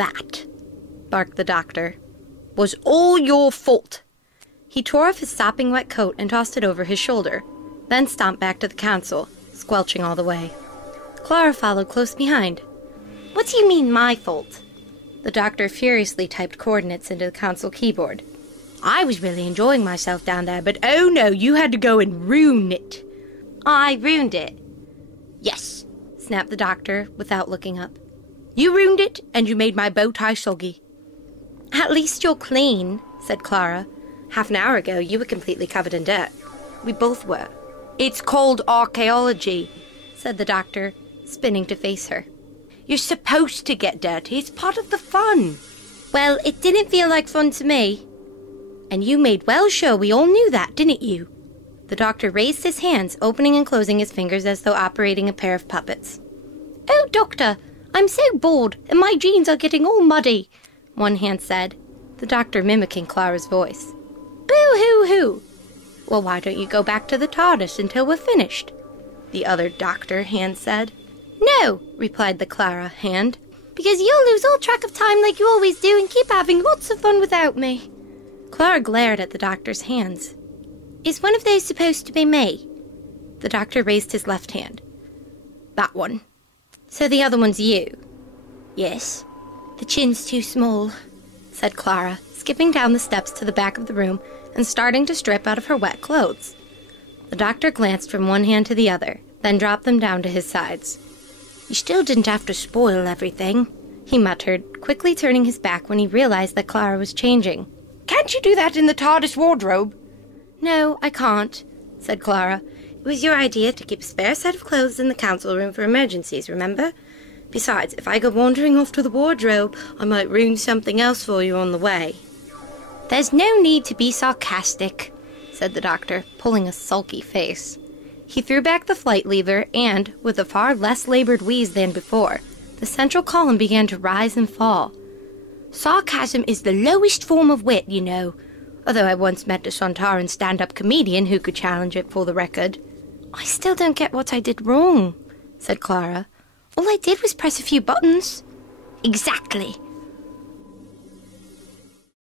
That, barked the doctor, was all your fault. He tore off his sopping wet coat and tossed it over his shoulder, then stomped back to the console, squelching all the way. Clara followed close behind. What do you mean, my fault? The doctor furiously typed coordinates into the console keyboard. I was really enjoying myself down there, but oh no, you had to go and ruin it. I ruined it. Yes, snapped the doctor without looking up. You ruined it, and you made my bow tie soggy. At least you're clean, said Clara. Half an hour ago, you were completely covered in dirt. We both were. It's called archaeology, said the doctor, spinning to face her. You're supposed to get dirty. It's part of the fun. Well, it didn't feel like fun to me. And you made well sure we all knew that, didn't you? The doctor raised his hands, opening and closing his fingers as though operating a pair of puppets. Oh, doctor, I'm so bored, and my jeans are getting all muddy, one hand said, the doctor mimicking Clara's voice. Boo-hoo-hoo. Well, why don't you go back to the TARDIS until we're finished? The other doctor hand said. No, replied the Clara hand, because you'll lose all track of time like you always do and keep having lots of fun without me. Clara glared at the doctor's hands. Is one of those supposed to be me? The doctor raised his left hand. That one. So the other one's you? Yes. The chin's too small, said Clara, skipping down the steps to the back of the room and starting to strip out of her wet clothes. The doctor glanced from one hand to the other, then dropped them down to his sides. You still didn't have to spoil everything, he muttered, quickly turning his back when he realized that Clara was changing. Can't you do that in the TARDIS wardrobe? No, I can't, said Clara. It was your idea to keep a spare set of clothes in the council room for emergencies, remember? Besides, if I go wandering off to the wardrobe, I might ruin something else for you on the way. There's no need to be sarcastic, said the doctor, pulling a sulky face. He threw back the flight lever and, with a far less labored wheeze than before, the central column began to rise and fall. Sarcasm is the lowest form of wit, you know, although I once met a Sontaran stand-up comedian who could challenge it for the record. I still don't get what I did wrong, said Clara. All I did was press a few buttons. Exactly.